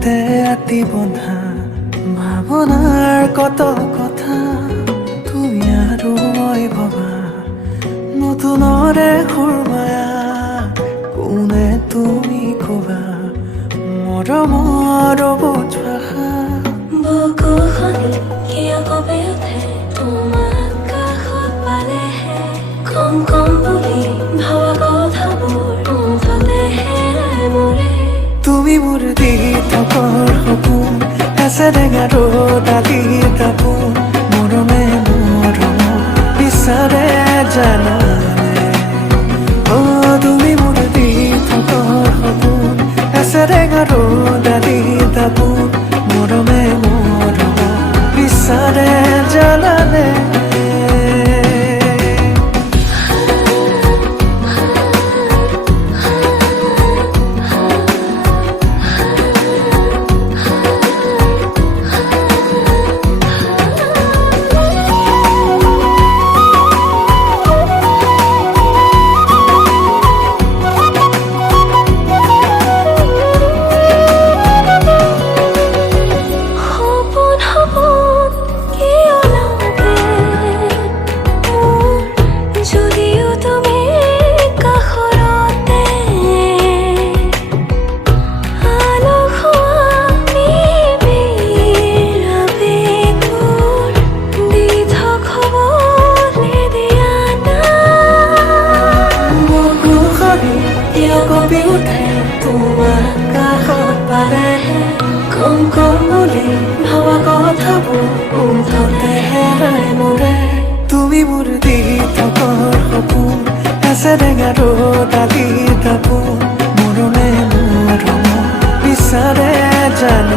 বুকুতে আতি বন্ধা ভাবনাৰ কত কথা তুমি আৰু মই ভবা নতুনৰে সুৰমায়া কোনে তুমি কবা মৰমৰ বুজোৱা বুকুখনি কিয় কঁপি উঠে তোমাক কাষত পালেহে কম কম বুলি ভবা কথাবোৰ মুঠতে হেৰাই মৰে তুমি মোৰ দি থকৰ সপোন এছে টেঙা ডালি দাপোন মৰমে মৰম বিচাৰে জানানে অ তুমি মোৰ দি থকৰ সপোন এছে টেঙা ডালি দাপোন মৰমে মৰম বিচাৰে জানানে কঁপি উঠে তোমাৰ কাষত পালেহে কম কম বুলি ভবা কথাবোৰ মুঠতে হেৰাই মৰে তুমি মোৰ দি থকৰ সপোন এছে টেঙা ডালি দাপোন মৰমে মৰম বিচাৰে জান